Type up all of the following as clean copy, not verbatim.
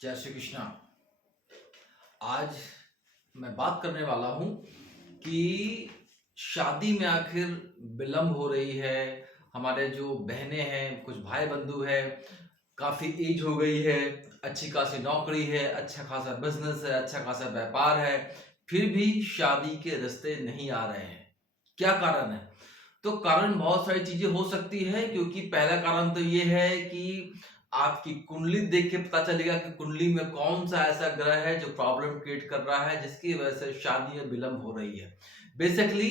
जय श्री कृष्णा। आज मैं बात करने वाला हूं कि शादी में आखिर विलंब हो रही है। हमारे जो बहनें हैं, कुछ भाई बंधु हैं, काफ़ी एज हो गई है, अच्छी खासी नौकरी है, अच्छा खासा बिजनेस है, अच्छा खासा व्यापार है, फिर भी शादी के रिश्ते नहीं आ रहे हैं। क्या कारण है? तो कारण बहुत सारी चीजें हो सकती है, क्योंकि पहला कारण तो ये है कि आपकी कुंडली देख के पता चलेगा कि कुंडली में कौन सा ऐसा ग्रह है जो प्रॉब्लम क्रिएट कर रहा है, जिसकी वजह से शादी में विलंब हो रही है। बेसिकली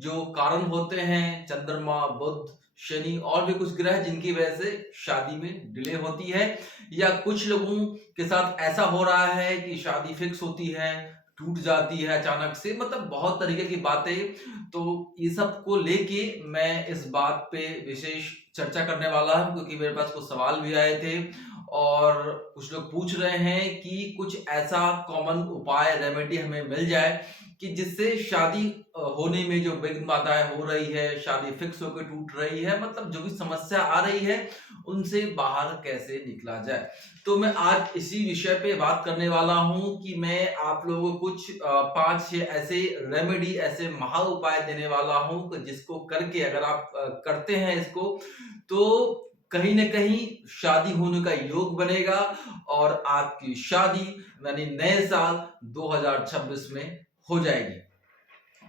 जो कारण होते हैं, चंद्रमा, बुध, शनि और भी कुछ ग्रह जिनकी वजह से शादी में डिले होती है, या कुछ लोगों के साथ ऐसा हो रहा है कि शादी फिक्स होती है, टूट जाती है अचानक से। मतलब बहुत तरीके की बातें। तो ये सब को लेके मैं इस बात पे विशेष चर्चा करने वाला हूं, क्योंकि मेरे पास कुछ सवाल भी आए थे और कुछ लोग पूछ रहे हैं कि कुछ ऐसा कॉमन उपाय, रेमेडी हमें मिल जाए कि जिससे शादी होने में जो विघ्न बाधाएं हो रही है, शादी फिक्स होकर टूट रही है, मतलब जो भी समस्या आ रही है उनसे बाहर कैसे निकला जाए। तो मैं आज इसी विषय पे बात करने वाला हूं कि मैं आप लोगों को कुछ 5-6 ऐसे रेमेडी, ऐसे महा उपाय देने वाला हूं कि जिसको करके अगर आप करते हैं इसको, तो कहीं न कहीं शादी होने का योग बनेगा और आपकी शादी यानी नए साल 2026 में हो जाएगी।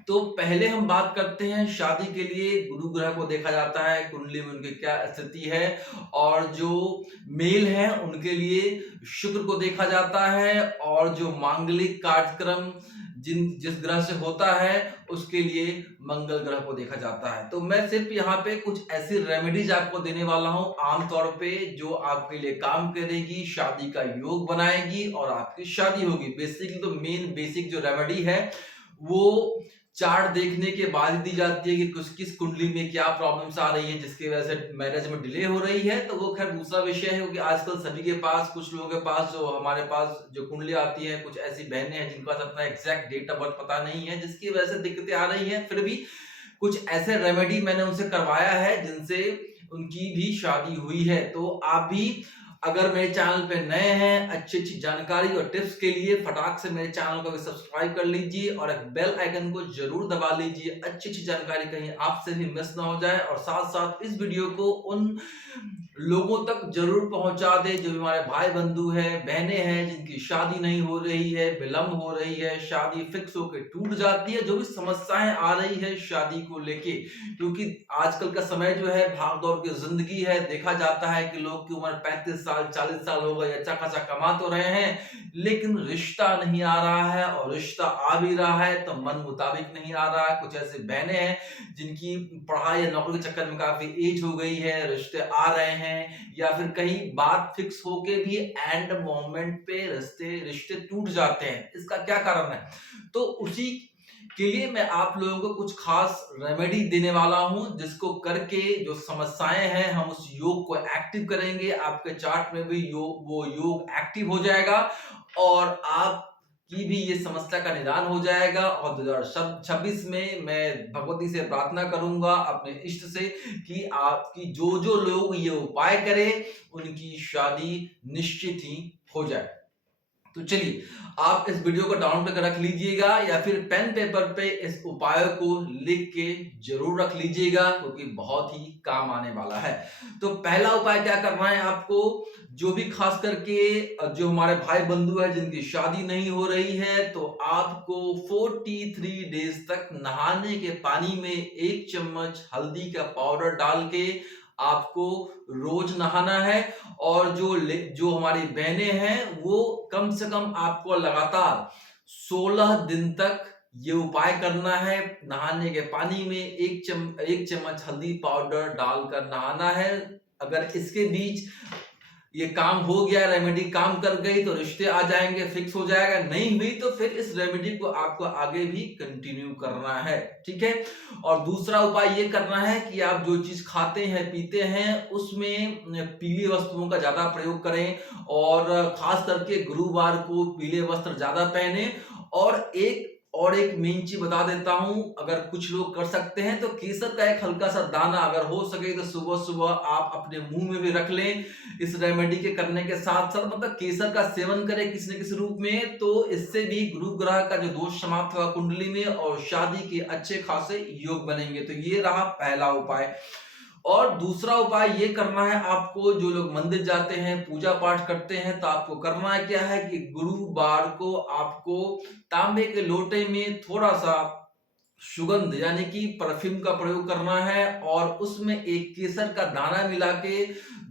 तो पहले हम बात करते हैं शादी के लिए गुरु ग्रह को देखा जाता है, कुंडली में उनकी क्या स्थिति है, और जो मेल है उनके लिए शुक्र को देखा जाता है, और जो मांगलिक कार्यक्रम जिस ग्रह से होता है उसके लिए मंगल ग्रह को देखा जाता है। तो मैं सिर्फ यहाँ पे कुछ ऐसी रेमेडीज आपको देने वाला हूँ आमतौर पे, जो आपके लिए काम करेगी, शादी का योग बनाएगी और आपकी शादी होगी। बेसिकली तो मेन बेसिक जो रेमेडी है वो चार्ट देखने के बाद ही दी जाती है कि किस कुंडली में क्या प्रॉब्लम्स आ रही है जिसकी वजह से मैरिज में डिले हो रही है। तो वो खैर दूसरा विषय है, क्योंकि आजकल सभी के पास, कुछ लोगों के पास, जो हमारे पास जो कुंडली आती है, कुछ ऐसी बहनें हैं जिनके पास अपना एग्जैक्ट डेट ऑफ बर्थ पता नहीं है, जिसकी वजह से दिक्कतें आ रही हैं। फिर भी कुछ ऐसे रेमेडी मैंने उनसे करवाया है जिनसे उनकी भी शादी हुई है। तो आप भी अगर मेरे चैनल पे नए हैं, अच्छी अच्छी जानकारी और टिप्स के लिए फटाक से मेरे चैनल को भी सब्सक्राइब कर लीजिए और एक बेल आइकन को जरूर दबा लीजिए, अच्छी अच्छी जानकारी कहीं आपसे भी मिस ना हो जाए। और साथ साथ इस वीडियो को उन लोगों तक जरूर पहुंचा दे जो भी हमारे भाई बंधु हैं, बहनें हैं, जिनकी शादी नहीं हो रही है, विलंब हो रही है, शादी फिक्स होकर टूट जाती है, जो भी समस्याएं आ रही है शादी को लेके। क्योंकि आजकल का समय जो है भाग दौड़ की जिंदगी है, देखा जाता है कि लोग की उम्र 35 साल 40 साल हो गई, अच्छा खासा कमा तो रहे हैं, लेकिन रिश्ता नहीं आ रहा है, और रिश्ता आ भी रहा है तो मन मुताबिक नहीं आ रहा है। कुछ ऐसे बहनें हैं जिनकी पढ़ाई या नौकरी के चक्कर में काफी एज हो गई है, रिश्ते आ रहे हैं, या फिर कहीं बात फिक्स होके भी एंड मोमेंट पे रिश्ते रिश्ते टूट जाते हैं। इसका क्या कारण है? तो उसी के लिए मैं आप लोगों को कुछ खास रेमेडी देने वाला हूं, जिसको करके जो समस्याएं हैं हम उस योग को एक्टिव करेंगे, आपके चार्ट में भी वो योग एक्टिव हो जाएगा और आप की भी ये समस्या का निदान हो जाएगा। और 2026 में मैं भगवती से प्रार्थना करूंगा, अपने इष्ट से, कि आपकी जो जो लोग ये उपाय करें उनकी शादी निश्चित ही हो जाए। तो चलिए, आप इस वीडियो को डाउनलोड करके रख लीजिएगा, या फिर पेन पेपर पे इस उपायों को लिख के जरूर रख लीजिएगा, क्योंकि बहुत ही काम आने वाला है। तो पहला उपाय क्या करना है आपको, जो भी खास करके जो हमारे भाई बंधु है जिनकी शादी नहीं हो रही है, तो आपको 43 डेज तक नहाने के पानी में 1 चम्मच हल्दी का पाउडर डाल के आपको रोज नहाना है। और जो हमारी बहनें हैं वो कम से कम आपको लगातार 16 दिन तक ये उपाय करना है। नहाने के पानी में 1 चम्मच हल्दी पाउडर डालकर नहाना है। अगर इसके बीच ये काम हो गया, रेमेडी काम कर गई, तो रिश्ते आ जाएंगे, फिक्स हो जाएगा। नहीं हुई तो फिर इस रेमेडी को आपको आगे भी कंटिन्यू करना है, ठीक है। और दूसरा उपाय ये करना है कि आप जो चीज खाते हैं पीते हैं उसमें पीली वस्तुओं का ज्यादा प्रयोग करें, और खास करके गुरुवार को पीले वस्त्र ज्यादा पहने। और एक और एक मेन चीज बता देता हूं, अगर कुछ लोग कर सकते हैं तो केसर का एक हल्का सा दाना अगर हो सके तो सुबह सुबह आप अपने मुंह में भी रख लें। इस रेमेडी के करने के साथ साथ मतलब केसर का सेवन करें किसी न किसी रूप में, तो इससे भी गुरु ग्रह का जो दोष समाप्त होगा कुंडली में और शादी के अच्छे खासे योग बनेंगे। तो ये रहा पहला उपाय। और दूसरा उपाय ये करना है आपको, जो लोग मंदिर जाते हैं पूजा पाठ करते हैं, तो आपको करना है क्या है कि गुरुवार को आपको तांबे के लोटे में थोड़ा सा सुगंध यानी कि परफ्यूम का प्रयोग करना है और उसमें एक केसर का दाना मिला के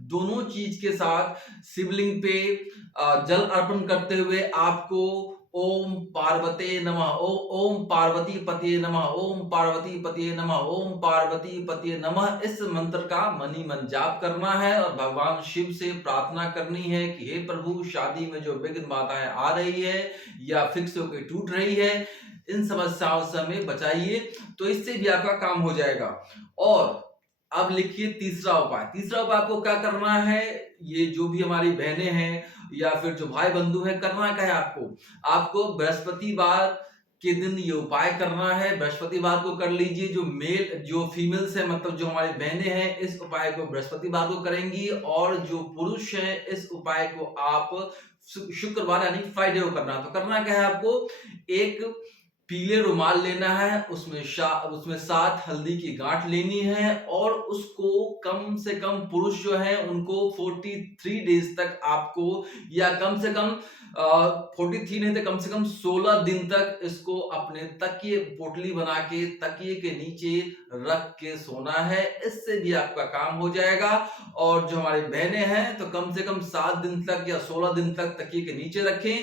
दोनों चीज के साथ शिवलिंग पे जल अर्पण करते हुए आपको ओम पार्वते नमः, ओम पार्वती पतिये नमः, ओम पार्वती पतिये नमः, ओम पार्वती पतिये नमः, इस मंत्र का मनी मन जाप करना है और भगवान शिव से प्रार्थना करनी है कि हे प्रभु, शादी में जो विघ्न बाधाएं आ रही है या फिक्स होकर टूट रही है, इन समस्याओं से हमें बचाइए। तो इससे भी आपका काम हो जाएगा। और अब लिखिए तीसरा उपाय। तीसरा उपाय आपको क्या करना है, ये जो भी हमारी बहनें हैं या फिर जो भाई बंधु हैं, करना क्या है आपको बृहस्पतिवार के दिन ये उपाय करना है। बृहस्पतिवार को कर लीजिए। जो फीमेल्स है मतलब जो हमारी बहनें हैं, इस उपाय को बृहस्पतिवार को करेंगी और जो पुरुष है इस उपाय को आप शुक्रवार यानी फ्राइडे को करना। तो करना क्या है आपको, एक पीले रुमाल लेना है, उसमें 7 हल्दी की गांठ लेनी है और उसको कम से कम पुरुष जो है उनको 43 डेज तक आपको, या कम से कम 43 नहीं तो कम से कम 16 दिन तक इसको अपने तकिए पोटली बना के तकिए के नीचे रख के सोना है। इससे भी आपका काम हो जाएगा। और जो हमारी बहनें हैं तो कम से कम 7 दिन तक या 16 दिन तक तकिए के नीचे रखें।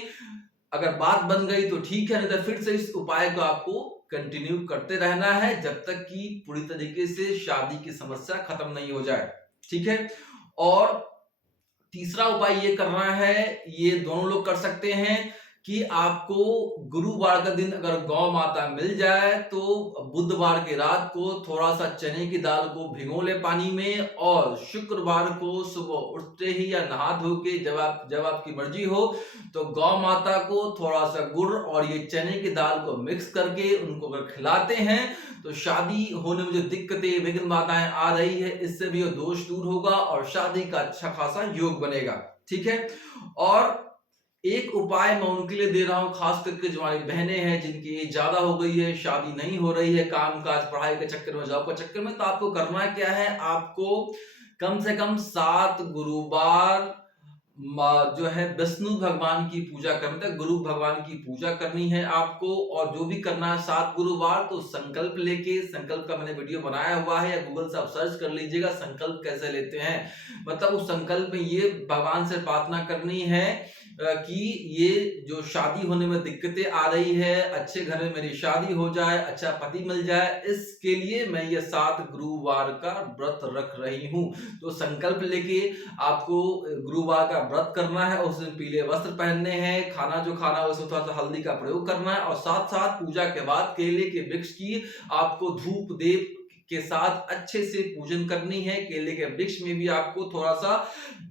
अगर बात बन गई तो ठीक है, नहीं तो फिर से इस उपाय को आपको कंटिन्यू करते रहना है जब तक कि पूरी तरीके से शादी की समस्या खत्म नहीं हो जाए। ठीक है। और तीसरा उपाय ये करना है, ये दोनों लोग कर सकते हैं कि आपको गुरुवार का दिन अगर गौ माता मिल जाए तो बुधवार की रात को थोड़ा सा चने की दाल को भिगो ले पानी में और शुक्रवार को सुबह उठते ही या नहा धो के जब आपकी मर्जी हो तो गौ माता को थोड़ा सा गुड़ और ये चने की दाल को मिक्स करके उनको अगर खिलाते हैं तो शादी होने में जो दिक्कतें विघ्न बाधाएं आ रही है इससे भी दोष दूर होगा और शादी का अच्छा खासा योग बनेगा। ठीक है। और एक उपाय मैं उनके लिए दे रहा हूं, खास करके जो हमारी बहनें हैं जिनकी एज ज्यादा हो गई है, शादी नहीं हो रही है, काम काज पढ़ाई के चक्कर में, जॉब के चक्कर में, तो आपको करना क्या है, आपको कम से कम 7 गुरुवार जो है विष्णु भगवान की पूजा करनी है, गुरु भगवान की पूजा करनी है आपको। और जो भी करना है 7 गुरुवार तो संकल्प लेके, संकल्प का मैंने वीडियो बनाया हुआ है या गूगल से आप सर्च कर लीजिएगा संकल्प कैसे लेते हैं। मतलब उस संकल्प में ये भगवान से प्रार्थना करनी है कि ये जो शादी होने में दिक्कतें आ रही है, अच्छे घर में मेरी शादी हो जाए, अच्छा पति मिल जाए, इसके लिए मैं ये 7 गुरुवार का व्रत रख रही हूँ। तो संकल्प लेके आपको गुरुवार का व्रत करना है, उस दिन पीले वस्त्र पहनने हैं, खाना जो खाना है उसमें थोड़ा सा हल्दी का प्रयोग करना है और साथ साथ पूजा के बाद केले के वृक्ष की आपको धूप देव के साथ अच्छे से पूजन करनी है। केले के वृक्ष में भी आपको थोड़ा सा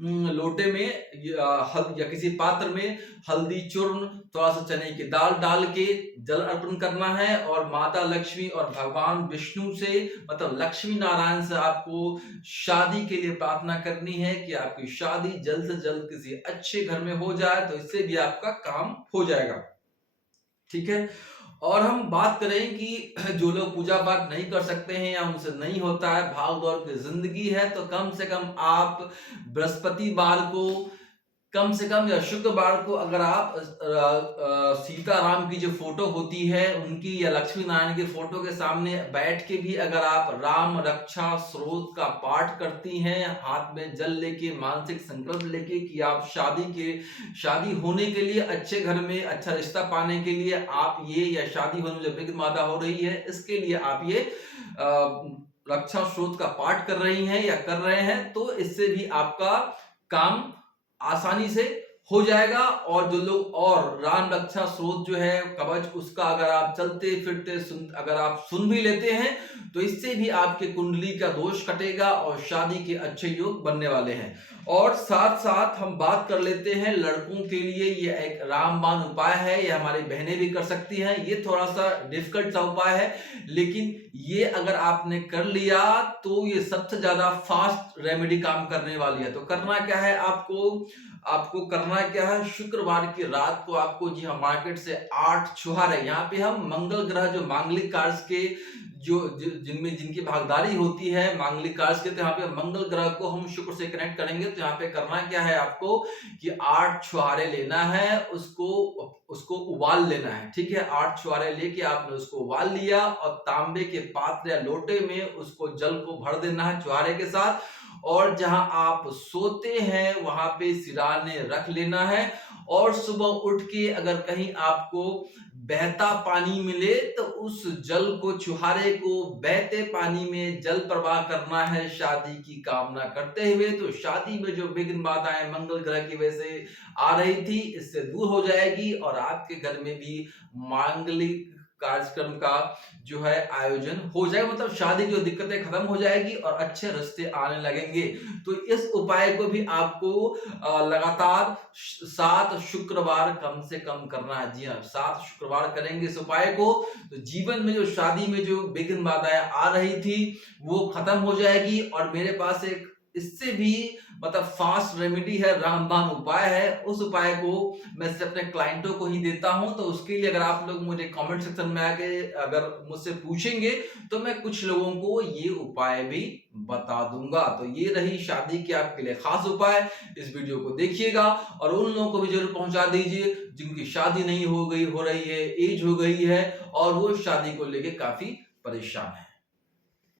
लोटे में या किसी पात्र में हल्दी चूर्ण, थोड़ा सा चने की दाल डाल के जल अर्पण करना है और माता लक्ष्मी और भगवान विष्णु से मतलब लक्ष्मी नारायण से आपको शादी के लिए प्रार्थना करनी है कि आपकी शादी जल्द से जल्द किसी अच्छे घर में हो जाए, तो इससे भी आपका काम हो जाएगा। ठीक है। और हम बात करें कि जो लोग पूजा पाठ नहीं कर सकते हैं या उनसे नहीं होता है, भाग दौड़ की जिंदगी है, तो कम से कम आप बृहस्पतिवार को कम से कम या शुक्रवार को अगर आप सीताराम की जो फोटो होती है उनकी या लक्ष्मी नारायण की फोटो के सामने बैठ के भी अगर आप राम रक्षा स्रोत का पाठ करती हैं, हाथ में जल लेके मानसिक संकल्प लेके कि आप शादी होने के लिए, अच्छे घर में अच्छा रिश्ता पाने के लिए आप ये, या शादी होने में जो विघ्न बाधा हो रही है इसके लिए आप ये रक्षा स्रोत का पाठ कर रही हैं या कर रहे हैं, तो इससे भी आपका काम आसानी से हो जाएगा। और जो लोग और राम रक्षा स्रोत जो है कवच, उसका अगर आप चलते फिरते अगर आप सुन भी लेते हैं तो इससे भी आपके कुंडली का दोष कटेगा और शादी के अच्छे योग बनने वाले हैं। और साथ साथ हम बात कर लेते हैं लड़कों के लिए, ये एक रामबाण उपाय है, ये हमारी बहनें भी कर सकती हैं। ये थोड़ा सा डिफिकल्ट सा उपाय है, लेकिन ये अगर आपने कर लिया तो ये सबसे ज्यादा फास्ट रेमेडी काम करने वाली है। तो करना क्या है आपको, आपको करना क्या है, शुक्रवार की रात को आपको जी हाँ मार्केट से 8 छुहारे, यहाँ पे हम मंगल ग्रह जो मांगलिक कार्य के जो जिनमें जिनकी भागीदारी होती है मांगलिक कार्य के, तो यहाँ पे मंगल ग्रह को हम शुक्र से कनेक्ट करेंगे। तो यहाँ पे करना क्या है आपको कि 8 छुहारे लेना है, उसको उसको उबाल लेना है, ठीक है। 8 छुहारे लेके आपने उसको उबाल लिया और तांबे के पात्र या लोटे में उसको जल को भर देना है छुहारे के साथ, और जहां आप सोते हैं वहां पे सिराने रख लेना है। और सुबह उठ के अगर कहीं आपको बहता पानी मिले तो उस जल को, छुहारे को बहते पानी में जल प्रवाह करना है शादी की कामना करते हुए। तो शादी में जो विघ्न बाधाएं मंगल ग्रह की वजह से आ रही थी, इससे दूर हो जाएगी और आपके घर में भी मांगलिक कार्यक्रम का जो है आयोजन हो जाएगा, मतलब शादी की जो दिक्कतें खत्म हो जाएगी और अच्छे रिश्ते आने लगेंगे। तो इस उपाय को भी आपको लगातार 7 शुक्रवार कम से कम करना है। जी हाँ, 7 शुक्रवार करेंगे इस उपाय को, तो जीवन में जो शादी में जो विघ्न बाधाएं आ रही थी वो खत्म हो जाएगी। और मेरे पास एक इससे भी मतलब फास्ट रेमेडी है, रामबाण उपाय है, उस उपाय को मैं सिर्फ अपने क्लाइंटों को ही देता हूं। तो उसके लिए अगर आप लोग मुझे कमेंट सेक्शन में आके अगर मुझसे पूछेंगे तो मैं कुछ लोगों को ये उपाय भी बता दूंगा। तो ये रही शादी के आपके लिए खास उपाय, इस वीडियो को देखिएगा और उन लोगों को भी जरूर पहुंचा दीजिए जिनकी शादी नहीं हो रही है, एज हो गई है और वो शादी को लेके काफी परेशान है।